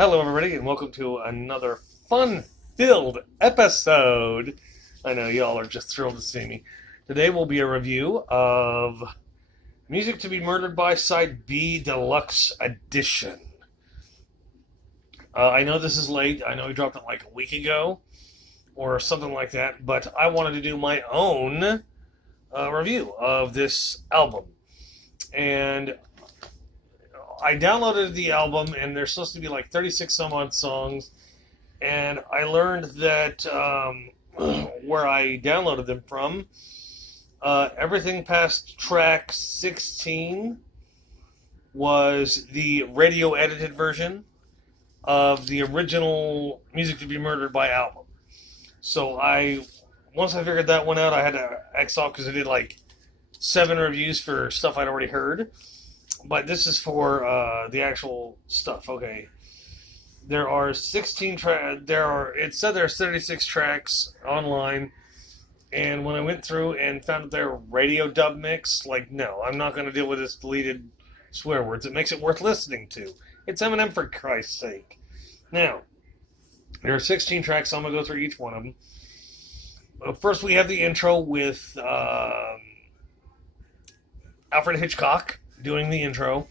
Hello, everybody, and welcome to another fun-filled episode. I know y'all are just thrilled to see me. Today will be a review of Music to Be Murdered By Side B Deluxe Edition. I know this is late. I know we dropped it like a week ago or something like that, but I wanted to do my own review of this album. And I downloaded the album, and there's supposed to be like 36 some odd songs. And I learned that where I downloaded them from, everything past track 16 was the radio edited version of the original Music to Be Murdered By album. So once I figured that one out, I had to X off because I did like 7 reviews for stuff I'd already heard. But this is for the actual stuff. Okay, there are 16 tracks. It said there's 36 tracks online, and when I went through and found their radio dub mix, like, no, I'm not going to deal with this deleted swear words. It makes it worth listening to. It's Eminem, for Christ's sake. Now, there are 16 tracks. So I'm going to go through each one of them. First, we have the intro with Alfred Hitchcock doing the intro,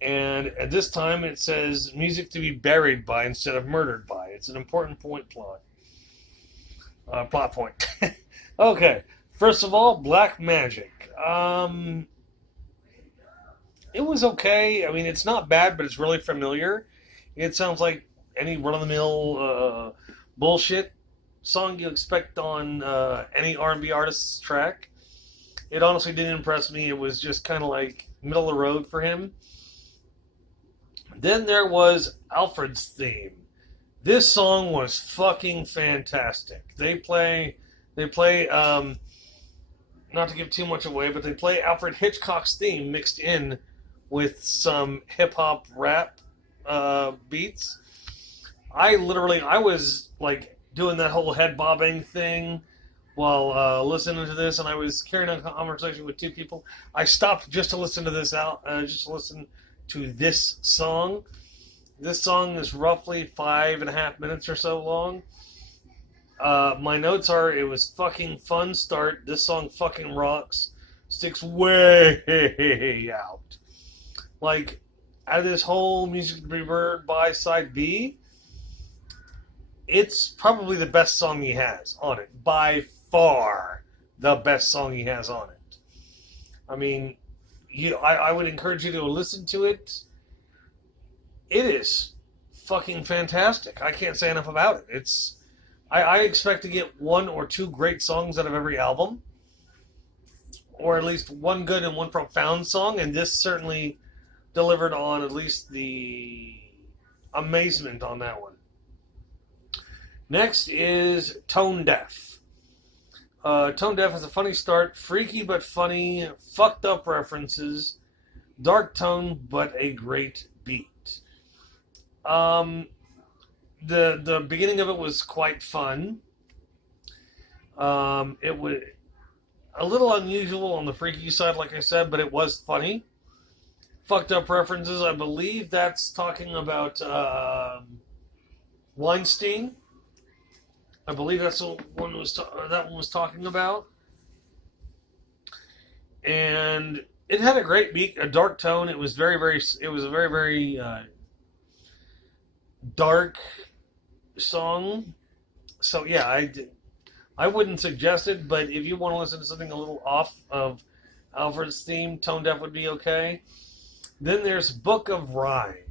and at this time it says music to be buried by instead of murdered by. It's an important plot point. Okay, first of all, Black Magic. It was okay. I mean, it's not bad, but it's really familiar. It sounds like any run-of-the-mill bullshit song you expect on any R&B artist's track. It honestly didn't impress me. It was just kind of like middle of the road for him. Then there was Alfred's theme. This song was fucking fantastic. They play, not to give too much away, but they play Alfred Hitchcock's theme mixed in with some hip-hop rap beats. I was like doing that whole head bobbing thing while listening to this, and I was carrying on a conversation with 2 people. I stopped just to listen to this just to listen to this song. This song is roughly 5.5 minutes or so long. My notes are: it was fucking fun start. This song fucking rocks. Sticks way out. Like, out of this whole Music to Be Murdered By Side B, it's probably the best song he has on it. By far the best song he has on it. I mean, I would encourage you to listen to it. It is fucking fantastic. I can't say enough about it. I expect to get 1 or 2 great songs out of every album, or at least one good and one profound song, and this certainly delivered on at least the amazement on that one. Next is Tone Deaf. Tone Deaf has a funny start, freaky but funny, fucked up references, dark tone but a great beat. The beginning of it was quite fun. It was a little unusual on the freaky side, like I said, but it was funny. Fucked up references, I believe that's talking about Weinstein. I believe that's the one that one was talking about. And it had a great beat, a dark tone. It was a very dark song. So yeah, I wouldn't suggest it, but if you want to listen to something a little off of Alfred's theme, Tone Deaf would be okay. Then there's Book of Rhymes.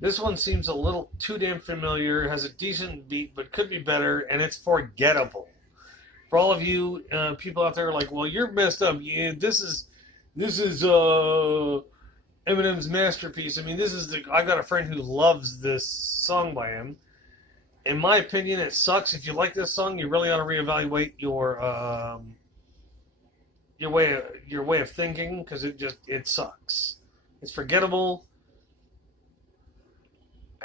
This one seems a little too damn familiar, has a decent beat, but could be better, and it's forgettable. For all of you people out there like, well, you're messed up. Yeah, this is Eminem's masterpiece. I mean, I got a friend who loves this song by him. In my opinion, it sucks. If you like this song, you really ought to reevaluate your way of thinking, because it sucks. It's forgettable.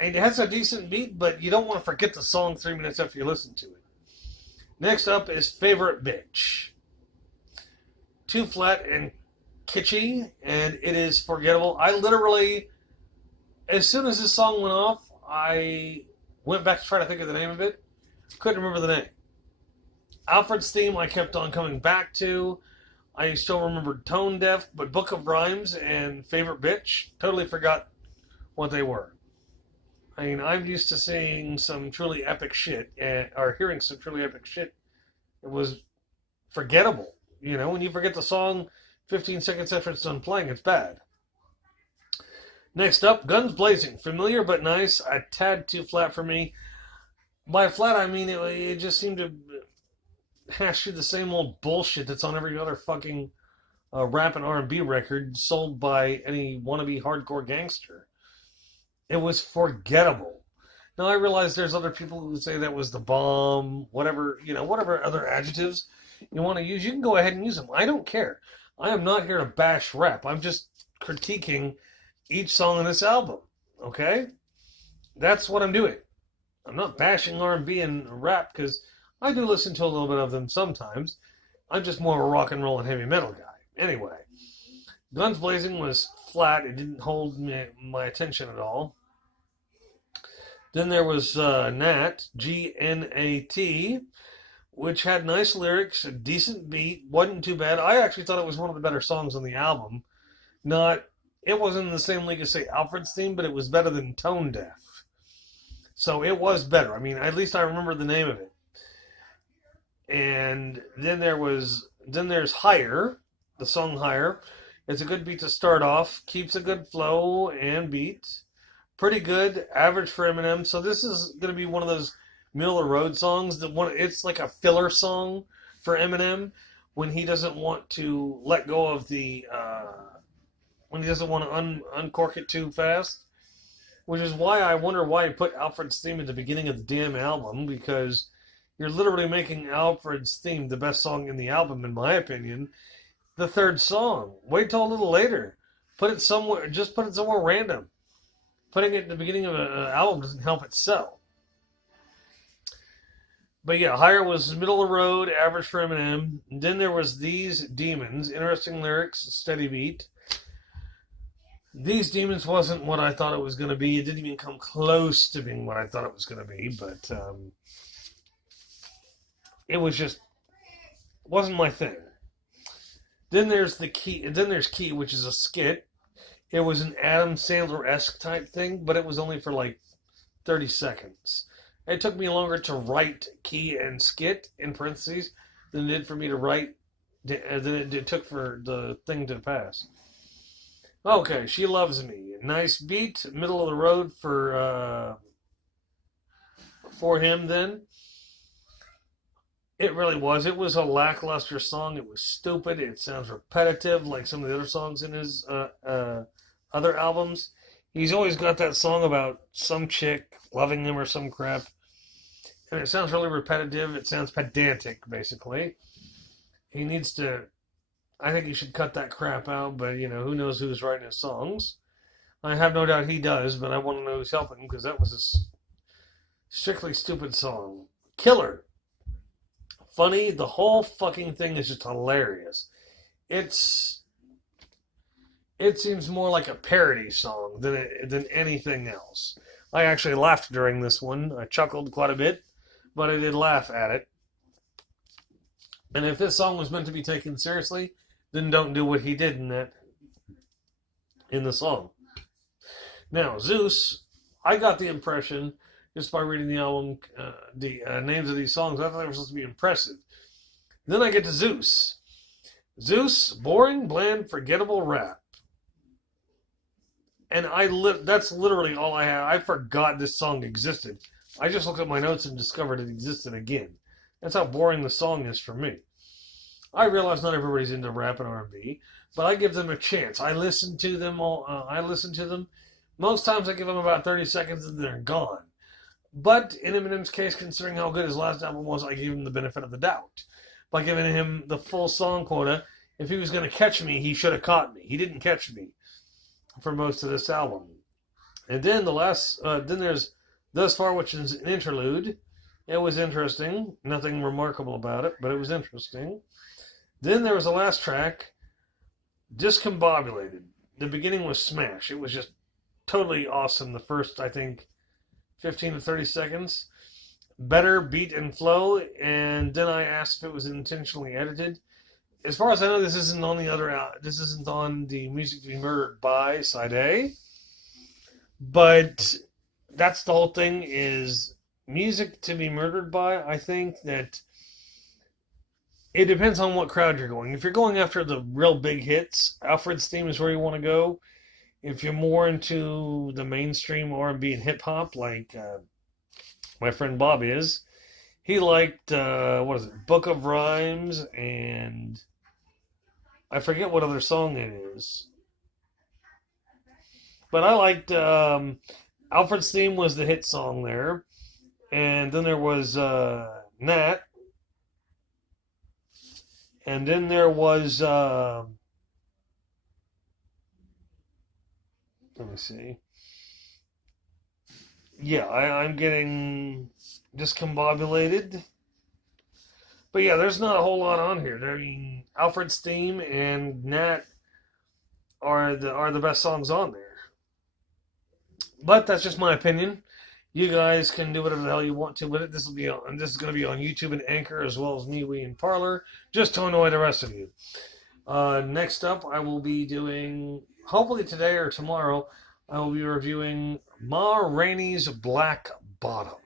It has a decent beat, but you don't want to forget the song 3 minutes after you listen to it. Next up is Favorite Bitch. Too flat and kitschy, and it is forgettable. I literally, as soon as this song went off, I went back to try to think of the name of it. Couldn't remember the name. Alfred's Theme I kept on coming back to. I still remembered Tone Deaf, but Book of Rhymes and Favorite Bitch, totally forgot what they were. I mean, I'm used to seeing some truly epic shit, or hearing some truly epic shit. It was forgettable. You know, when you forget the song 15 seconds after it's done playing, it's bad. Next up, Guns Blazing. Familiar but nice. A tad too flat for me. By flat, I mean it just seemed to hash through the same old bullshit that's on every other fucking rap and R&B record sold by any wannabe hardcore gangster. It was forgettable. Now I realize there's other people who say that was the bomb, whatever, whatever other adjectives you want to use, you can go ahead and use them. I don't care. I am not here to bash rap. I'm just critiquing each song on this album. Okay? That's what I'm doing. I'm not bashing R&B and rap because I do listen to a little bit of them sometimes. I'm just more of a rock and roll and heavy metal guy. Anyway, Guns Blazing was flat. It didn't hold my attention at all. Then there was Nat, Gnat, which had nice lyrics, a decent beat, wasn't too bad. I actually thought it was one of the better songs on the album. It wasn't in the same league as, say, Alfred's Theme, but it was better than Tone Deaf. So it was better. I mean, at least I remember the name of it. And then there's Higher, the song Higher. It's a good beat to start off, keeps a good flow and beat. Pretty good, average for Eminem. So this is going to be one of those middle of the road songs. It's like a filler song for Eminem when he doesn't want to let go of when he doesn't want to uncork it too fast. Which is why I wonder why he put Alfred's Theme at the beginning of the damn album, because you're literally making Alfred's Theme the best song in the album, in my opinion. The third song. Wait till a little later. Put it somewhere random. Putting it at the beginning of an album doesn't help it sell. But yeah, Higher was middle of the road, average for Eminem. And then there was These Demons. Interesting lyrics, steady beat. These Demons wasn't what I thought it was going to be. It didn't even come close to being what I thought it was going to be. But it was just wasn't my thing. Then there's Key, which is a skit. It was an Adam Sandler-esque type thing, but it was only for like 30 seconds. It took me longer to write Key and skit in parentheses than it did for me to write, than it took for the thing to pass. Okay, She Loves Me. Nice beat, middle of the road for him then. It really was. It was a lackluster song. It was stupid. It sounds repetitive like some of the other songs in his other albums. He's always got that song about some chick loving him or some crap. And it sounds really repetitive. It sounds pedantic, basically. He needs to... I think he should cut that crap out, but, who knows who's writing his songs. I have no doubt he does, but I want to know who's helping him, because that was a strictly stupid song. Killer. Funny. The whole fucking thing is just hilarious. It seems more like a parody song than anything else. I actually laughed during this one. I chuckled quite a bit, but I did laugh at it. And if this song was meant to be taken seriously, then don't do what he did in the song. Now, Zeus, I got the impression, just by reading the album, the names of these songs, I thought they were supposed to be impressive. Then I get to Zeus. Zeus, boring, bland, forgettable rap. And that's literally all I had. I forgot this song existed. I just looked at my notes and discovered it existed again. That's how boring the song is for me. I realize not everybody's into rap and R&B, but I give them a chance. I listen to them. Most times I give them about 30 seconds and they're gone. But in Eminem's case, considering how good his last album was, I gave him the benefit of the doubt. By giving him the full song quota, if he was going to catch me, he should have caught me. He didn't catch me for most of this album. And then then there's Thus Far, which is an interlude. It was interesting. Nothing remarkable about it, but it was interesting. Then there was the last track, Discombobulated. The beginning was smash. It was just totally awesome. The first, I think, 15 to 30 seconds. Better beat and flow, and then I asked if it was intentionally edited. As far as I know, this isn't on the other. This isn't on the Music to Be Murdered by side A, but that's the whole thing. Is Music to Be Murdered by? I think that it depends on what crowd you're going. If you're going after the real big hits, Alfred's Theme is where you want to go. If you're more into the mainstream R&B and hip hop, like my friend Bob is, he liked what is it, Book of Rhymes, and I forget what other song it is. But I liked Alfred's Theme was the hit song there, and then there was Nat, and then there was let me see. Yeah, I'm getting discombobulated. But yeah, there's not a whole lot on here. I mean, Alfred's Theme and Nat are the best songs on there. But that's just my opinion. You guys can do whatever the hell you want to with it. This is going to be on YouTube and Anchor as well as MeWe and Parlor, just to annoy the rest of you. Next up, I will be doing, hopefully today or tomorrow, I will be reviewing Ma Rainey's Black Bottom.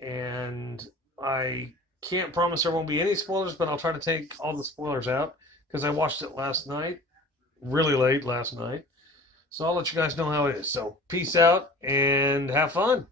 And I can't promise there won't be any spoilers, but I'll try to take all the spoilers out because I watched it last night, really late last night. So I'll let you guys know how it is. So peace out and have fun.